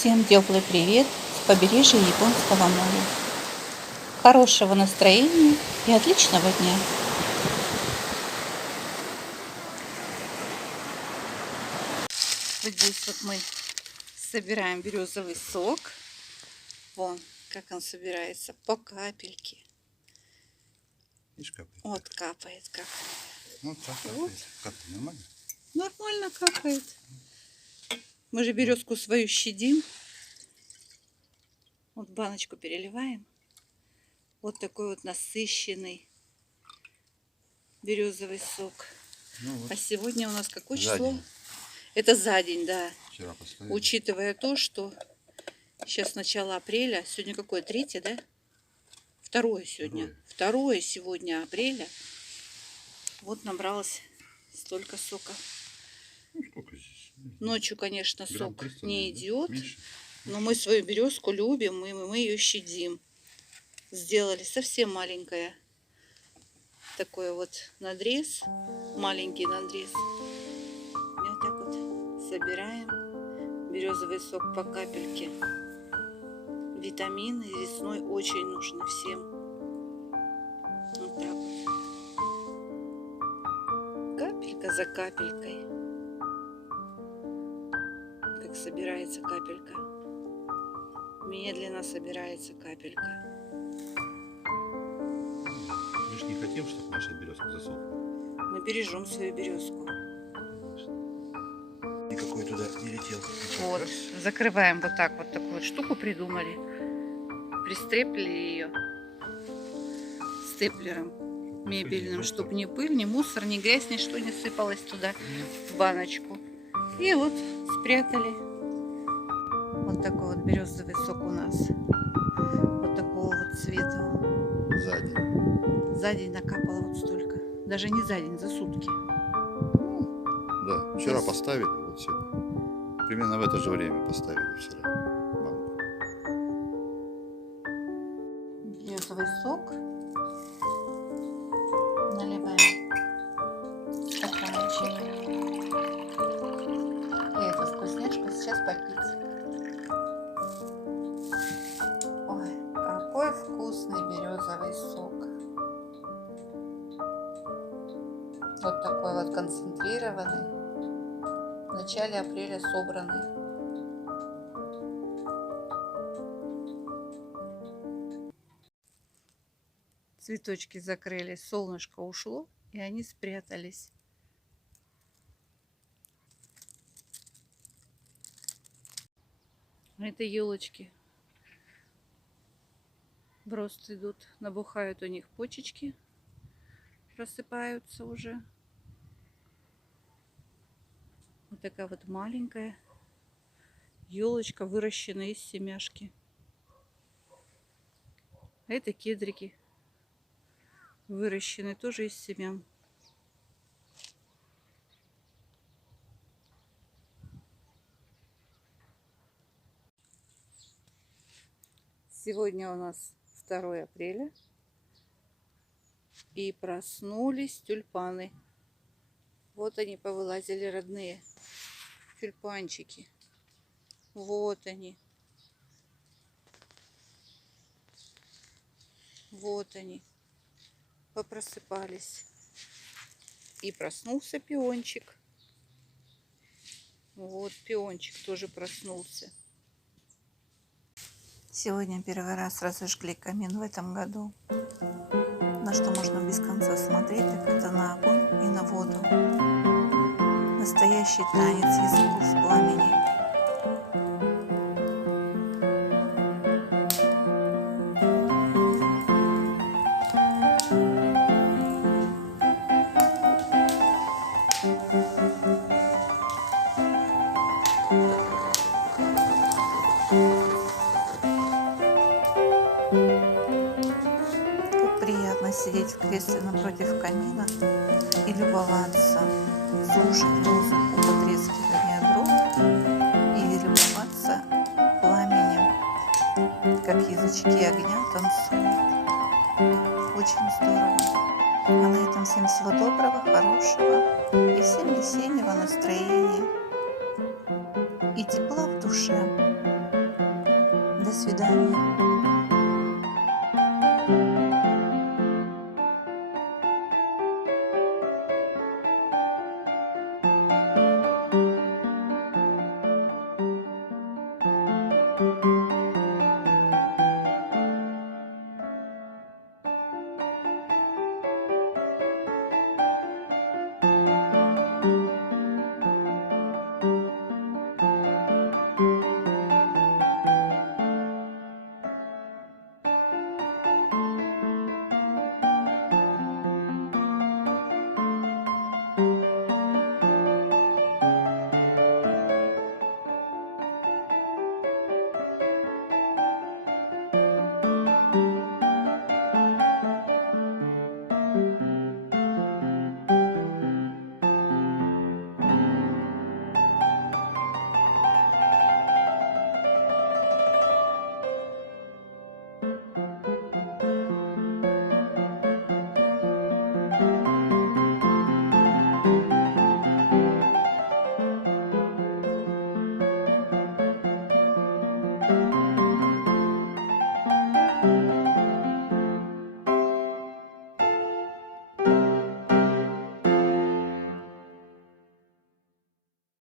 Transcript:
Всем теплый привет с побережья Японского моря. Хорошего настроения и отличного дня. Вот здесь вот мы собираем березовый сок. Вон, как он собирается, по капельке. Видишь, капает. Вот капает как. Ну, так капает. Вот. Капает нормально? Нормально капает. Мы же березку свою щадим. Вот баночку переливаем. Вот такой вот насыщенный березовый сок. Ну, вот. А сегодня у нас какое За число? день. Это за день, да. Вчера поставили. Учитывая то, что сейчас начало апреля. Сегодня какое? 3, да? 2 сегодня. 2 сегодня апреля. Вот набралось столько сока. Ну, сколько здесь? Ночью, конечно, Грамм сок 300, не наверное, идет. меньше. Но мы свою березку любим, и мы ее щадим. Сделали совсем маленькое такой вот надрез. Маленький надрез. И вот так вот собираем березовый сок по капельке. Витамины весной очень нужны всем. Вот так вот. Капелька за капелькой. Как собирается капелька. Медленно собирается капелька. Мы же не хотим, чтобы наша березка засохла. Мы бережем свою березку. Никакой туда не летел. Вот, закрываем вот так вот, такую вот штуку придумали. Пристрепили ее степлером мебельным, чтобы ни пыль, ни мусор, ни грязь, ничто не сыпалось туда в баночку. И вот спрятали. Вот такой вот березовый сок у нас. Вот такого вот цвета он. За день. За день накапало вот столько. Даже не за день, за сутки. Да, вчера поставили, вот сегодня. Примерно в это же время поставили вчера банку. Березовый сок. Наливаем в стаканчик. И эту вкусняшку сейчас попить. Ой, какой вкусный березовый сок. Вот такой вот концентрированный. В начале апреля собранный. Цветочки закрылись, солнышко ушло, и они спрятались. Это елочки в рост идут, набухают у них почечки, просыпаются уже. Вот такая вот маленькая елочка, выращенная из семяшки. А это кедрики, выращенные тоже из семян. Сегодня у нас 2 апреля. И проснулись тюльпаны. Вот они повылазили, родные тюльпанчики. Вот они. Вот они. Попросыпались. И проснулся пиончик. Вот пиончик тоже проснулся. Сегодня первый раз разожгли камин в этом году. На что можно без конца смотреть, так это на огонь и на воду. Настоящий танец языков пламени. Приятно сидеть в кресле напротив камина и любоваться, слушать музыку, потрескивание дров и любоваться пламенем, как язычки огня танцуют. Очень здорово. А на этом всем всего доброго, хорошего и всем весеннего настроения и тепла в душе. До свидания.